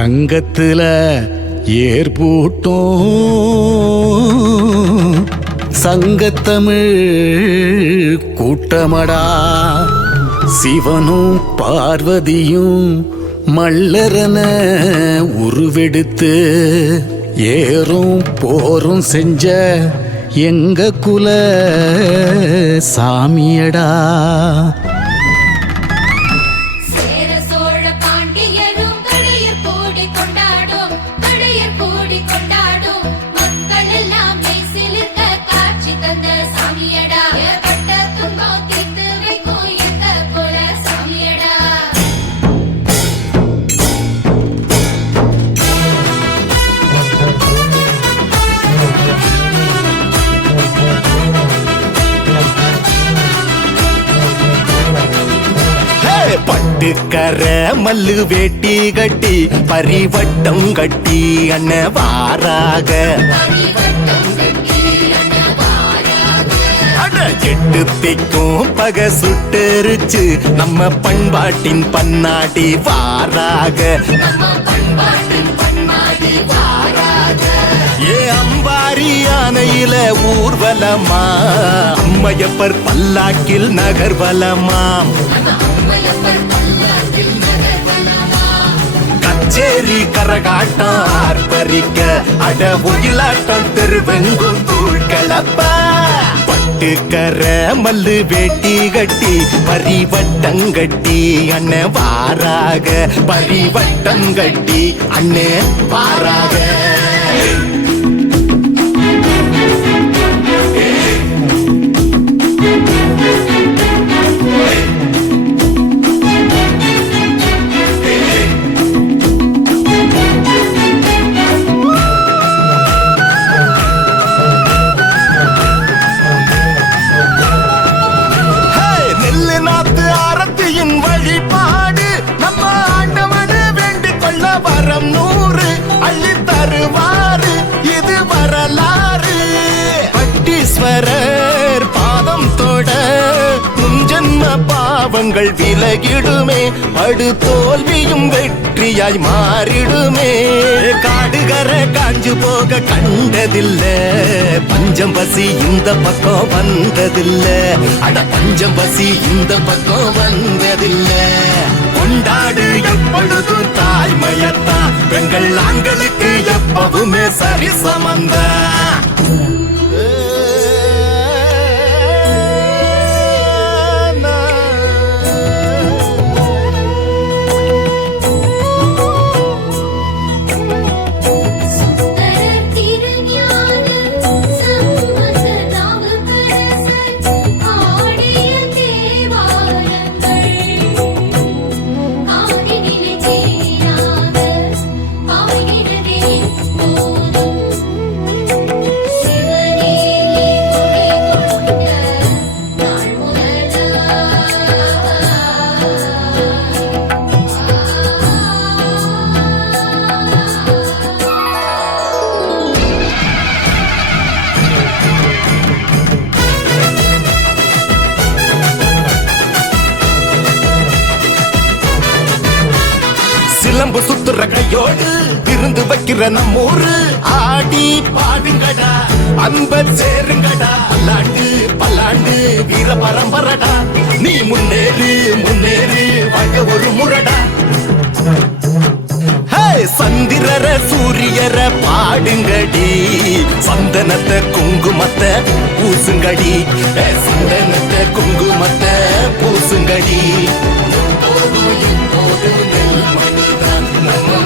தங்கத்துல ஏற்பூட்டும். சங்கத்தமிழ் கூட்டமடா. சிவனும் பார்வதியும் மல்லரன உருவெடுத்து ஏறும் போரும் செஞ்ச எங்க குல சாமியடா. பட்டுக்கர மல்லு வேட்டி கட்டி பரிவட்டம் கட்டி அண்ண வாராக. பரிவட்டம் எட்டு திக்கும் பக சுட்டெரிச்சு நம்ம பண்பாட்டின் பன்னாடி வாராக. வாராக ஏ அம்பாரி யானையில ஊர்வலமா? அம்மையப்பர் பல்லாக்கில் நகர்வலமாம் கச்சேரி கரகாட்டம் ஆர்ப்பரிக்க அட ஒயிலாட்டம் தெருவெங்கும் தூள் கலப்ப பட்டுக்கர மல்லு வேட்டி கட்டி பரிவட்டம் கட்டி அண்ணே வாராக பரிவட்டம் கட்டி அண்ணே வாராக பாவங்கள் விலகிடுமே படு தோல்வியும் வெற்றியாய் மாறிடுமே. காடுகர காஞ்சு போக கண்டதில்ல பஞ்சம் பசி இந்த பக்கம் வந்ததில்ல. அட பஞ்சம் பசி இந்த பக்கம் வந்ததில்ல. கொண்டாடு எப்பொழுதும் தாய்மையத்தான் பெண்கள் ஆண்களுக்கு எப்பவுமே சரி சுந்தரர் சிலம்பு சுத்துற கையோடு விருந்து வைக்கிற நம்மூரு. ஆடி பாடுங்கடா அன்பர் சேருங்கடா. பல்லாண்டு பல்லாண்டு வீர பரம்பரடா. நீ முன்னேறு முன்னேறு வாழ்க ஒரு முரடா. சந்திரர சூரியர பாடுங்கடி. சந்தனத்தை குங்குமத்தை பூசுங்கடி. சந்தனத்தை குங்குமத்தை பூசுங்கடி. எப்போதும் எப்போதும் நெல் மணிதான் நம்ம